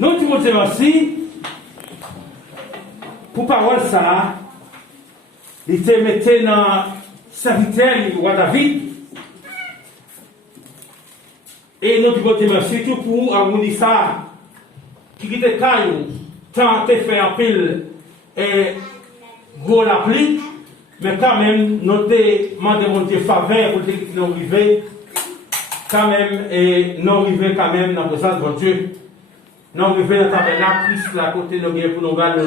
Nous disons Dieu merci pour parole ça. Il était mis dans serviteur du roi David. Et nous disons Dieu merci tout pour avoir ça qui était caillou, tant de fait en pile et gros la pluie, mais quand même nous avons demandé mon Dieu faveur pour que nous arrivions quand même et nous arrivions quand même dans la présence de Dieu. Nous arrivons dans le tabernacle, Christ là côté nous pour nous garder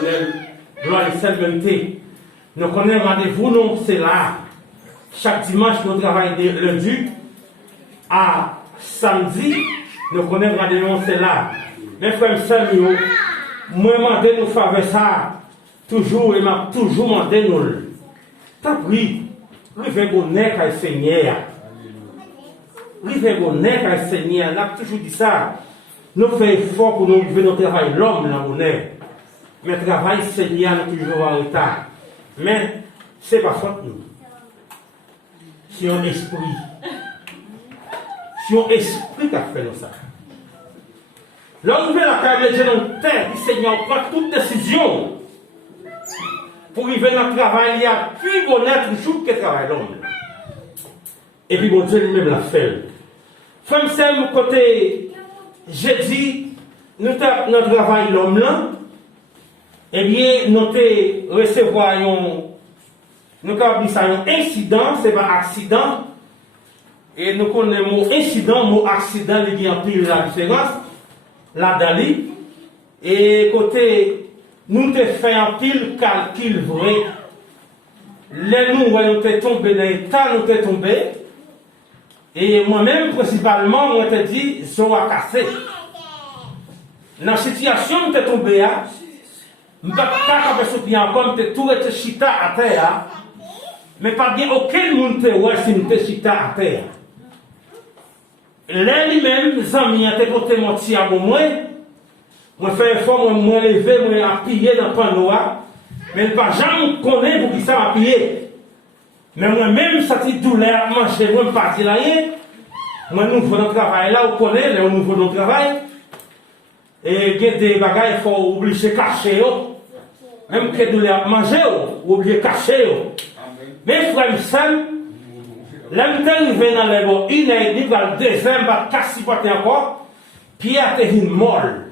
gloire et sainteté. Nous connaissons rendez-vous, nous c'est là. Chaque dimanche nous travaillons de lundi à samedi, nous connaissons rendez-vous, c'est là. Mes frères et sœurs, moi demandé nous faire ça toujours et m'a toujours demandé nous. Tant pis, nous venons connaître le Seigneur. Nous venons connaître le Seigneur. On a toujours dit ça. Nous faisons effort pour nous vivre notre travail, l'homme, la monnaie. Mais le travail, Seigneur, nous toujours en retard. Mais ce n'est pas faute nous. C'est un esprit. C'est un esprit qui a fait nous ça. Là, nous venons la table de Dieu dans la terre, le Seigneur prend toute décision. Pour arriver dans le travail, il y a plus connaître le jour que travail l'homme. Et puis, mon Dieu lui-même l'a fait. Femme, c'est mon côté. J'ai dit, nous avons notre travail l'homme là, eh bien, nous recevoir nous avons dit ça un incident, c'est pas accident, et nous connaissons le mot incident, le mot accident, il y a un peu la différence, là-dedans, et côté, nous avons fait un pile calcul vrai, les nous, nous sommes tombés dans l'état, nous sommes tombés. Et moi-même, principalement, moi, je dit, je vais casser. Dans la situation où je suis tombé, je ne peux pas faire ce pied encore, je suis tout été chita à terre. Mais pas bien aucun monde si je suis chita à terre. Là, lui-même, les amis, ils ont côté mon tir pour moi. Je fais effort, moi, lever, moi, appuyer dans le panneau. Mais pas jamais connaître pour qui ça appuyer. Mais moi-même, ça dit douleur, manger, moi, je ne pas dire rien. Moi, nous faisons notre travail là, on connaît, nous faisons notre travail. Et il y a des bagages, il faut oublier de cacher. Même que douleur, manger, ou oublier de cacher. Mais frère, seul, l'homme arrivé dans les bons, il est dit, le deuxième va casser encore, Pierre est une molle.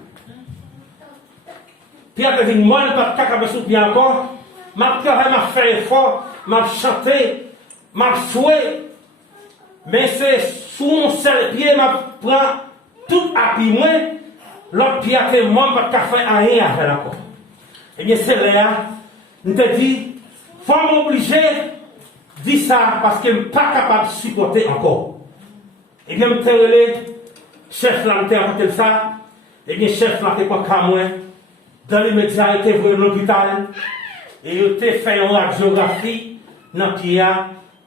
Pierre est une molle, pas de caca sous pied encore. Ma fait effort, m'a chanté, m'a souhaité, mais c'est sous mon seul pied, m'a prend tout appui moi, l'autre pied à moi, pas de faire rien avec encore. Eh bien, c'est là, je te dis, faut m'obliger de dire ça parce que je ne suis pas capable de supporter encore. Eh bien, je te relève, chef là, je te ça, eh bien, chef là, tu pas qu'à moi, dans les médias, il était venu à l'hôpital. Et il a fait une radiographie dans le pied.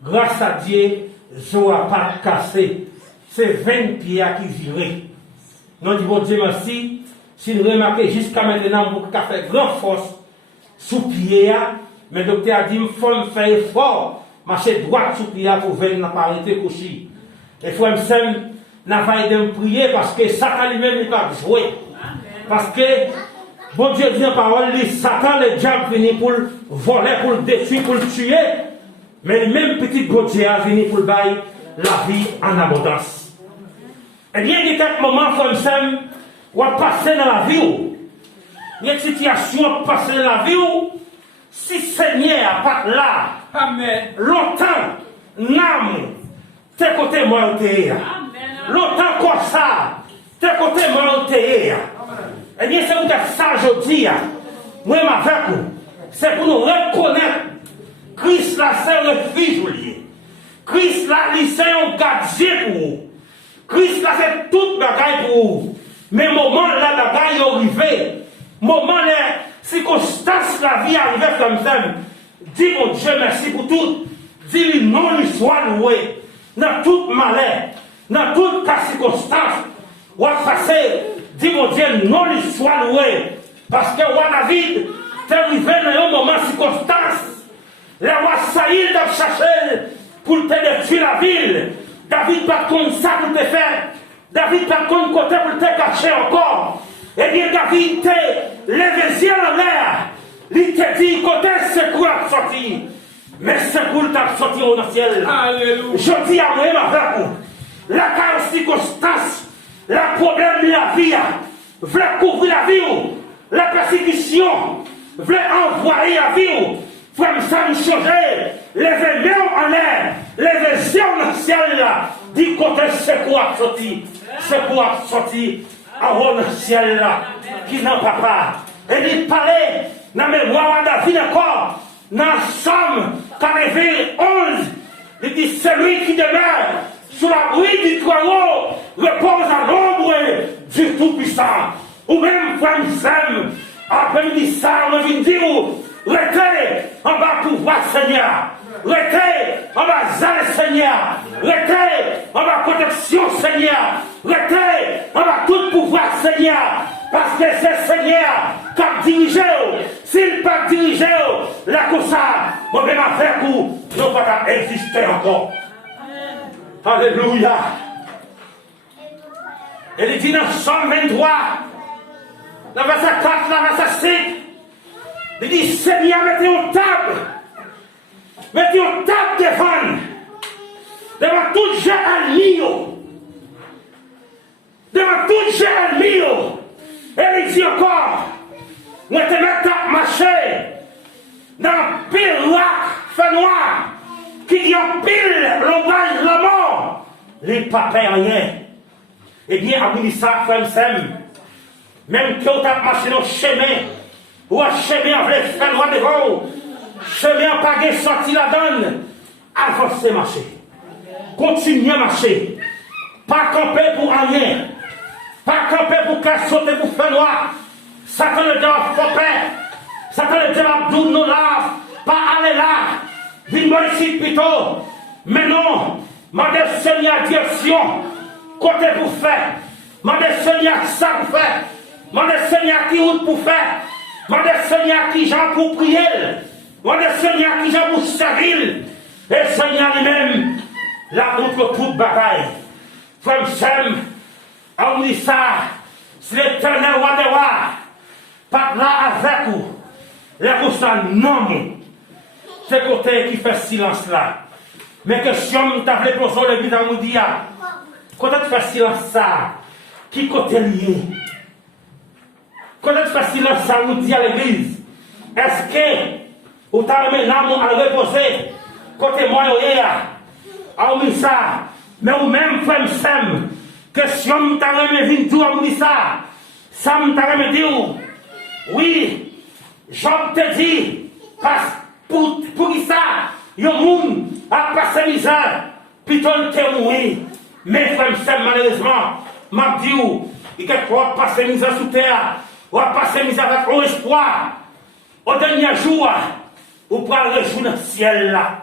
Grâce à Dieu, je n'ai pas cassé. C'est 20 pieds qui virent. Nous disons, Dieu merci. Si nous remarquons jusqu'à maintenant, nous avons fait grande force sous pied. Mais le docteur a dit, il faut faire effort. Marcher droit sous pied pour venir dans la parité coucher. Et il faut me de prier parce que Satan lui-même n'est pas joué. Parce que bon Dieu dit en parole, Satan, le diable, venu pour le voler, pour le détruire, pour le tuer. Mais le même petit bon Dieu a venu pour le bailler la vie en abondance. Eh bien, il y a quelques moments comme ça, où on passe dans la vie. Il y a une situation où on passe dans la vie. Si Seigneur n'a pas là, amen, longtemps, n'âme, t'es côté moi, longtemps comme ça, t'es côté moi, eh bien, c'est pour ça que je dis, moi, avec vous, c'est pour nous reconnaître Christ là, c'est un refuge. Christ là, c'est un gardien pour vous. Christ là, c'est toute bagaille pour vous. Mais moment là, la bagaille est arrivée. Moment là, circonstance la vie arrivée comme ça. Dis mon Dieu, merci pour tout. Dis-lui non, lui soit loué. Dans toute malheur, dans toute circonstance, ou à passer. Dis mon Dieu, non, lui soit loué. Parce que roi David, t'es arrivé dans un moment circonstance. Le roi Saïd a cherché pour te détruire la ville. David pas contre ça pour te faire. David pas contre côté pour te cacher encore. Eh bien, David te levé ciel en l'air. Il te dit, côté secours a sorti. Mais secours t'a sorti au ciel. Alléluia. Je dis à moi, avec vous, la circonstance, le problème de la vie, voulait couvrir la vie, la persécution, voulait envoyer la vie, frère, ça me changer, lever mains en l'air, lever yeux dans le ciel, là, dit côté secours a sorti, secours a sorti, avant le ciel, là, qui n'a pas part. Et il parlait, dans la mémoire de David encore, dans Somme 91, il dit, celui qui demeure sous l'abri du toit repose à l'ombre du Tout-Puissant. Ou même, frère Sam, après il dit ça, on vient dire, restez en bas pouvoir Seigneur, restez en bas zèle Seigneur, restez en bas protection Seigneur, restez en bas tout pouvoir Seigneur, parce que c'est Seigneur qui a dirigé, s'il pas dirigé, là comme ça, moi-même avec vous, nous ne pouvons pas exister encore. Alléluia. Et il dit dans Somme 23, dans verset 4, dans verset 5, il dit, Seigneur, mettez une table devant tout jeu ennemi, devant tout jeu ennemi. Et il dit encore, mettez à marcher dans pile lac, fait noir, qui y a pile l'ombrage de la mort, les papas rien. Eh bien, à ça, frère Sem, même que vous avez marché dans le chemin, ou un chemin avec fait noir devant, chemin pas de sorti la donne, avancez marcher. Continuez à marcher. Pas camper pour rien. Pas camper pour qu'elle saute pour faire noir. Satan le diable faut peur. Satan le diable d'où nous lave. Pas aller là. Viens-moi ici plutôt. Mais non. Mandez Seigneur direction. Côté pour faire. Mandez Seigneur ça pour faire. Mandez Seigneur qui route pour faire. Mandez Seigneur qui gens pour prier. Mandez Seigneur qui gens pour servir. Et Seigneur lui-même, la route pour toute bataille. Frère Sem, on dit ça, c'est l'éternel roi des rois. Pas là avec vous. Là pour ça, non. C'est côté qui fait silence là. Mais que si on t'a fait poser le but dans le dia, quand tu fais silence ça, qui côté lié? Quand tu fais silence ça, nous dit à l'église, est-ce que vous t'avez l'amour à reposer? Côté moi, on dit ça, mais ou même frère Sem, question t'as remis tout on dit ça, Sam t'a remis dit, oui, Job te dit, parce pour ça, le monde a passé misère, plutôt que mourir. Mais frère Sem, malheureusement, m'a dit, il y a quoi passer misère sous terre, ou à passer misère avec un espoir, au dernier jour, ou pour le jour dans le ciel là.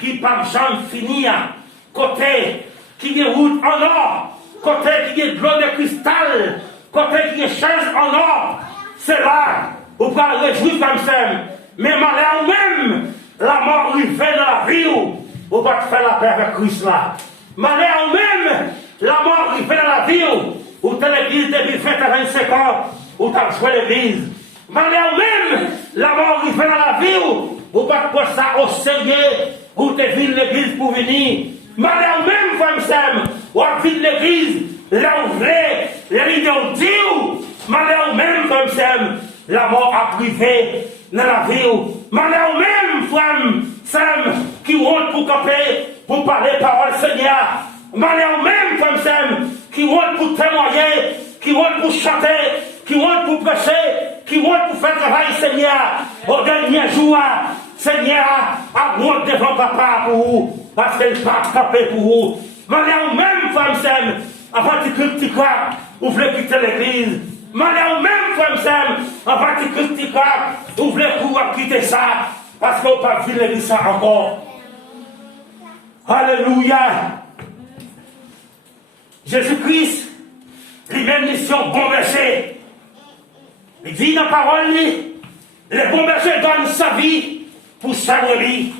Qui par jamais finir, côté qui est route en or, côté qui est de l'eau de cristal, côté qui est chaise en or, c'est là où vous pouvez réjouir comme ça. Mais malheur même, la mort lui fait dans la vie, vous pouvez faire la paix avec Christ là. Malheur même, la mort lui fait dans la vie, où tu es l'église depuis 20 à 25 ans, où tu as joué l'église. Malheur même, la mort lui fait dans la vie, vous pouvez prendre ça au sérieux. Ou te vide l'église pour venir. Malheur même, frère Sam, ou vide l'église, là où vous les leaders disent, malheur même, frère Sam, la mort a privé dans la vie. Malheur même, frère Sam, qui rentre pour camper, pour parler parole Seigneur. Malheur même, frère Sam, qui rentre pour témoigner, qui rentre pour chanter, qui rentre pour prêcher, qui rentre pour faire travail Seigneur. Au dernier jour, Seigneur, à moi devant papa pour vous, parce qu'elle n'a pas frappé pour vous. Malheur même, femme Sam, avant de critiquer, vous voulez quitter l'église. Malheur même, femme Sam, avant de critiquer, vous voulez pouvoir quitter ça, parce que vous n'avez pas vu l'église ça encore. Alléluia. Jésus-Christ, lui-même mission bon berger. Il dit dans la parole, le bon berger donne sa vie pour sa brebis.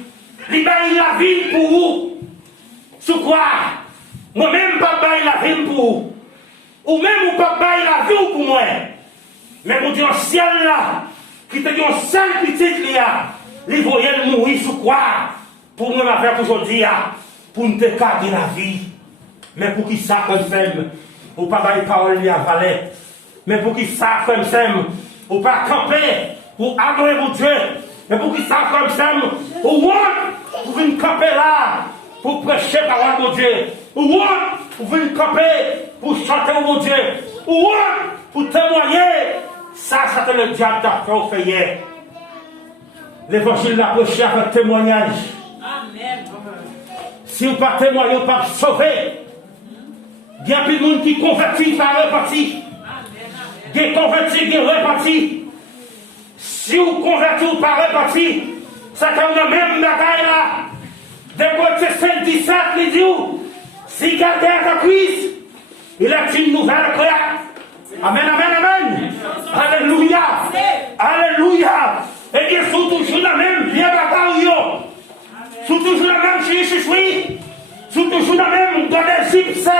Il baille la vie pour vous. Sous quoi? Moi-même, pas baille la vie pour vous. Ou même, ou pas baille la vie pour moi. Mais mon Dieu, en ciel là, qui te dit un seul petit là, il voyait mourir sous quoi? Pour nous avec aujourd'hui, pour nous garder la vie. Mais pour qui ça comme ça, ou pas bailler parole à valet. Mais pour qui ça comme ça, ou pas camper, ou adorer mon Dieu. Mais pour qui ça comme ça, ou pour venir camper là, pour prêcher parole mon Dieu. Ou pour venir camper, pour chanter mon Dieu. Ou pour témoigner. Ça c'est le diable t'a fait hier. L'évangile l'a prêché avec témoignage. Amen. Si vous ne pas témoigner, vous ne pas sauver. Il y a plus de monde qui convertit par reparti. Il y a converti qui reparti. Si vous convertissez par reparti, c'est comme la même bagaille là. Depuis que c'est 17, il dit si gardez la crise, il a une nouvelle création. Amen, amen, amen. Alléluia. Alléluia. Et bien, sont toujours la même bien bagaille. Sont toujours la même chichoui. Sont toujours la même dans les gypsiens.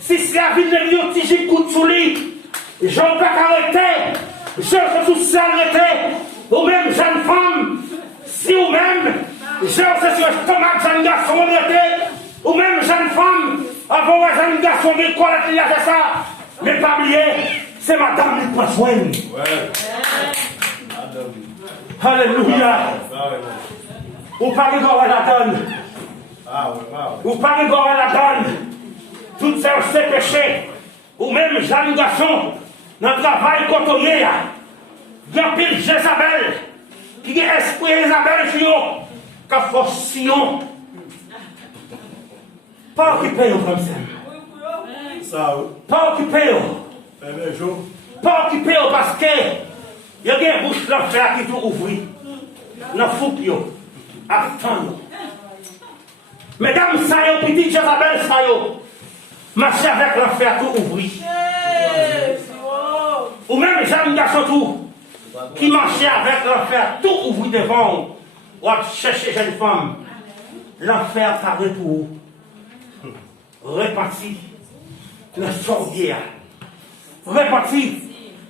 Si c'est la vie de l'Union, si j'ai coup de souli, je ne peux pas arrêter. Je suis tous arrêter. Ou même jeune femme, si ou même, je suis sur le stomac, jeune garçon arrêté. Ou même jeune femme, avant un jeune garçon qui connaît qu'il a fait ça. Mais pas oublier, c'est madame qui prend soin. Alléluia. Ou pas de gore à la donne. Ou pas de gore à la donne. Toutes ces péchés. Ou même jeune garçon, dans le travail côtoyer. Il y a pile Jézabel. Qui est esprit Isabelle sur eux. Qu'a force Sion. Pas occupé comme ça. Pas occupé. Pas occupé parce que il y a des bouches d'enfer qui sont ouvertes. Dans le fou, attends. Mesdames, ça y est, petite Jézabel, ça y est. Marchez avec l'enfer tout ouvert. Ou même Jeanne Garçon tout, qui marchait avec l'enfer tout ouvert devant. Ou à chercher jeune femme. L'enfer paraît pour réparti dans le sordier. Réparti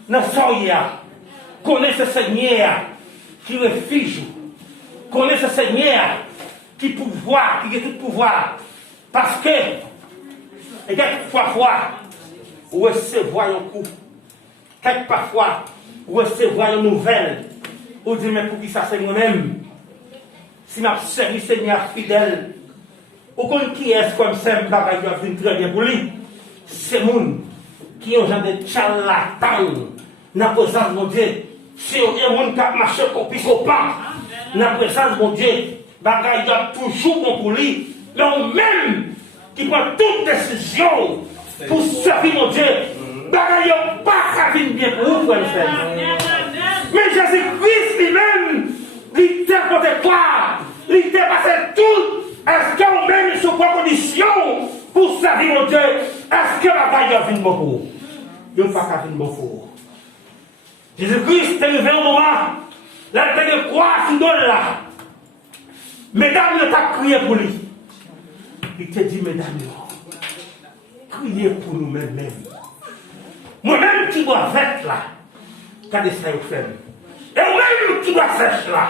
dans le sordier. Connaissez ce Seigneur qui refuge. Connaissez ce Seigneur qui pouvoir, qui a tout pouvoir. Parce que, et quelquefois, vous recevez un coup. Quelquefois, vous recevez une nouvelle. Vous dites, mais pour qui ça c'est moi-même? Si ma servi Seigneur fidèle, ou qui est comme ça, je vais très bien pour lui. C'est moun qui ont genre de charlatan dans la présence de mon Dieu. C'est un monde qui a marché comme copain dans la présence de mon Dieu. Bagaille y a toujours bon pour lui. Mais même qui prend toute décision pour servir mon Dieu, bagaille n'y a pas qu'à venir bien pour vous, mais Jésus-Christ lui-même, il était côté toi, il était passé tout. Est-ce qu'on même sur quoi condition pour servir mon Dieu? Est-ce que la bagaille a venir bon pour vous? Il n'y a pas qu'à venir bon pour vous. Jésus-Christ est arrivé au moment, là, il était de croix sous l'eau là. Mesdames, il t'a crié pour lui. Il te dit, mesdames, criez pour nous-mêmes. Moi-même qui dois être là, quand des frères fait. Et moi-même qui dois être là.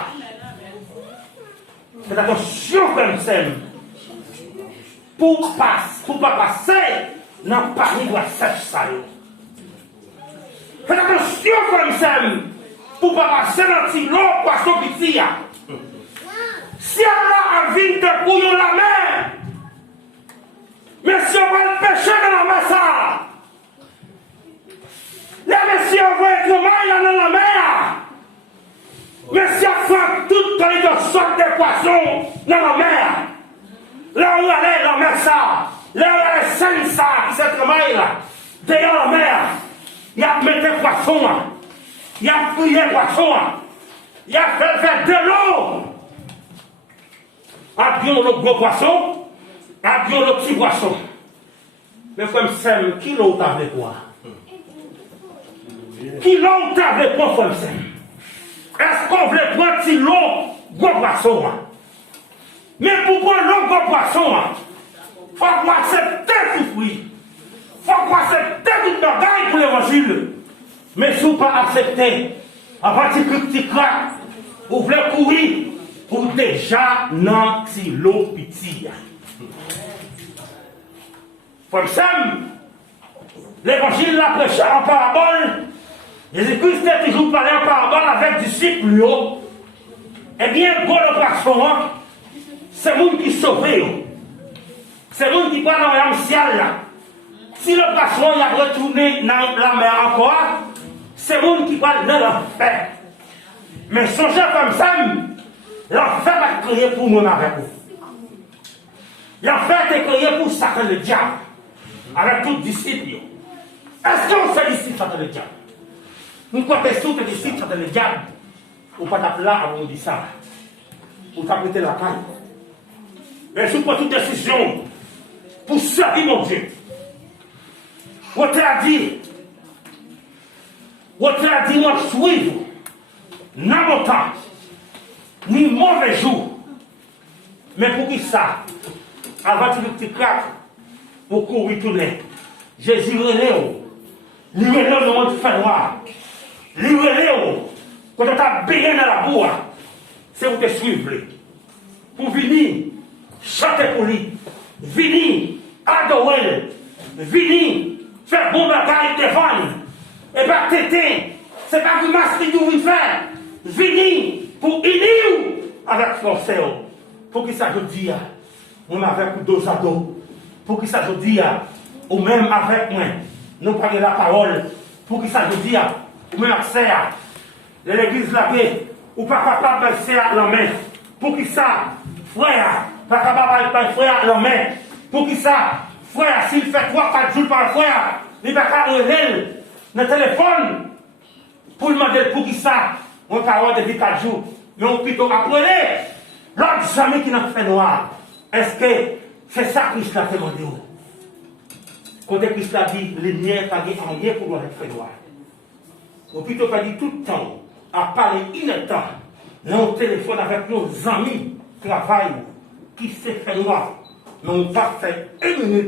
Faites attention comme ça. Pour pas passer dans Paris doit sèche ça. Faites attention comme ça. Pour pas passer dans petit long poisson petit. Si Allah a vu de bouillon la mer, mais si on va le pêcher dans la mer, ça, là, mais si on va être mal dans la mer, mais si on fait toute les sortes de poissons dans la mer, là où elle est dans la mer, ça, là où elle est saine, ça, qui s'est travaillé là, derrière la mer, il y a mis des poissons, il y a pris les poissons, il y a fait de l'eau. Avions le gros poisson, avions le petit poisson. Mais comme Sam, qui l'ont avec quoi? Qui l'ont avec quoi comme Sam? Est-ce qu'on veut prendre petit long gros poisson? Mais pour prendre le gros poisson, il faut accepter tout fruit. Il faut accepter toute bagaille pour l'évangile. Mais si vous pas accepté, à partir de petit crack, vous voulez courir pour déjà non si l'eau petit. Comme ça, l'évangile l'a prêché en parabole. Jésus-Christ a toujours parlé en parabole avec disciples. Eh bien, gros le poisson, c'est le monde qui sauve. C'est le monde qui va dans le ciel. Si le poisson a retourné dans la mer encore, c'est le monde qui va dans l'enfer. Mais songez comme ça, l'enfer va créer pour nous avec vous. L'enfer est créé pour Satan le diable, avec tous les disciples. Est-ce qu'on sait disciples Satan le diable? Nous contestons que les disciples Satan le diable, ou pas d'appeler là avant de dire ça, ou t'apprêter la caille. Mais je prends toute décision pour servir mon Dieu. On t'a dit, moi suivre, n'a mon temps, ni mauvais jour. Mais pour qui ça? Avant de petit crack, pour courir tourner. Jésus relève. Il relève le monde fait noir. Il relève. Quand on t'a baigné dans la boue, c'est pour te suivre. Pour venir chanter pour lui. Venir adorer. Venir faire bon bagaille devant lui. Et pas téter. C'est pas du masque que vous faire. Venir pour unir avec force. Pour que ça je dise, on avec deux ados. Pour que ça je dise, ou même avec moi, nous parlons la parole. Pour que ça je dise, ou même accès à l'église là, ou pas capable de faire la main. Pour que ça, frère, pas capable de faire la main. Pour que ça, frère, s'il fait 3-4 jours par frère, il va pas relève le téléphone. Pour demander pour qui ça, on parle depuis 4 jours. Mais on plutôt appelé l'autre ami qui n'a fait noir. Est-ce que c'est ça que Christ a demandé? Quand Christ a dit, les niais pas dit en rien pour être fait noir. Ou plutôt pas dit tout le temps, à parler inattendu, dans le téléphone avec nos amis, travail, qui s'est fait noir. Mais on pas fait 1 minute.